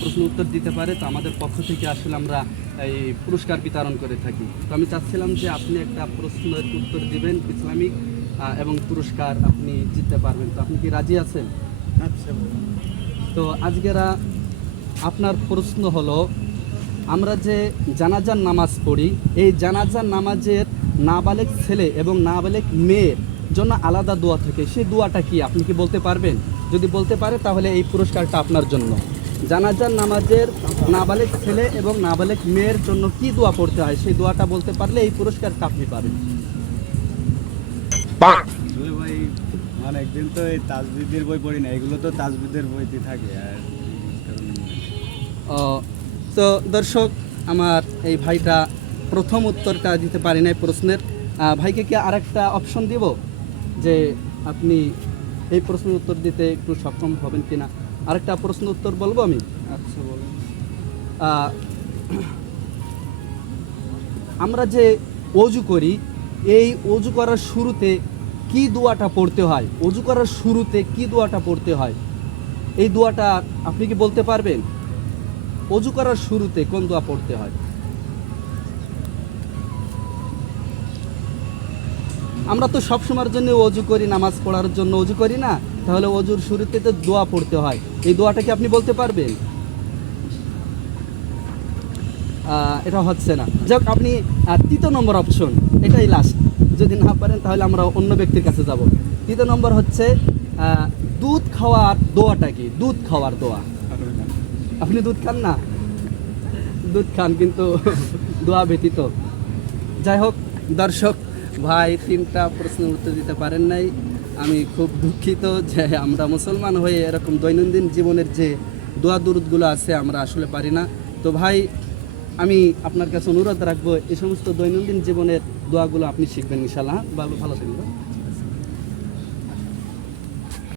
প্রশ্ন উত্তর দিতে পারে, তো আমাদের পক্ষ থেকে আসলে আমরা এই পুরস্কার বিতরণ করে থাকি। তো আমি চাচ্ছিলাম যে আপনি একটা প্রশ্নের উত্তর দিবেন ইসলামিক, এবং পুরস্কার আপনি জিততে পারবেন। তো আপনি কি রাজি আছেন? আচ্ছা। তো আজকেরা আপনার প্রশ্ন হলো, আমরা যে জানাজার নামাজ পড়ি, এই জানাজার নামাজের নাবালেগ ছেলে এবং নাবালেগ মেয়ের জন্য আলাদা দোয়া থাকে, সেই দোয়াটা কি আপনি কি বলতে পারবেন? যদি বলতে পারে তাহলে এই পুরস্কারটা আপনার জন্য। জানাজার নামাজের নাবালেগ ছেলে এবং নাবালেগ মেয়ের জন্য কি দোয়া পড়তে হয়, সেই দোয়াটা বলতে পারলে এই পুরস্কারটা আপনি পাবেন। আসলে ভাই অনেকদিন তো এই তাজবিদের বই পড়ি না, এগুলো তো তাজবিদের বইতে থাকে আর তো দর্শক, আমার এই ভাইটা প্রথম উত্তরটা দিতে পারি নাই প্রশ্নের। ভাইকে কি আরেকটা অপশন দিব যে আপনি এই প্রশ্নের উত্তর দিতে একটু সক্ষম হবেন কিনা? আরেকটা প্রশ্ন উত্তর বলবো আমি। আচ্ছা বলুন। আমরা যে অজু করি, এই অজু করার শুরুতে কি দোয়াটা পড়তে হয়? অজু করার শুরুতে কি দোয়াটা পড়তে হয়, এই দোয়াটা আপনি কি বলতে পারবেন? অজু করার শুরুতে কোন দোয়া পড়তে হয়? আমরা তো সব সময়ের জন্য অজু করি, নামাজ পড়ার জন্য অজু করি না, তাহলে অজুর শুরুতে তো দোয়া পড়তে হয়, এই দোয়াটা কি আপনি বলতে পারবেন? এটা হচ্ছে না। যাক, আপনি তৃতীয় নম্বর অপশন, এটাই লাস্ট। যদি না পারেন তাহলে আমরা অন্য ব্যক্তির কাছে যাব। তৃতীয় নম্বর হচ্ছে দুধ খাওয়ার দোয়াটা কি? দুধ খাওয়ার দোয়া। আপনি দুধ খান না? দুধ খান কিন্তু দোয়া ব্যতীত। যাই হোক দর্শক, ভাই তিনটা প্রশ্নের উত্তর দিতে পারেন নাই। আমি খুব দুঃখিত যে আমরা মুসলমান হয়ে এরকম দৈনন্দিন জীবনের যে দোয়া দুরুদগুলো আছে আমরা আসলে পারি না। তো ভাই, আমি আপনার কাছে অনুরোধ রাখবো এই সমস্ত দৈনন্দিন জীবনের দোয়াগুলো আপনি শিখবেন ইনশাআল্লাহ। ভালো থাকবেন।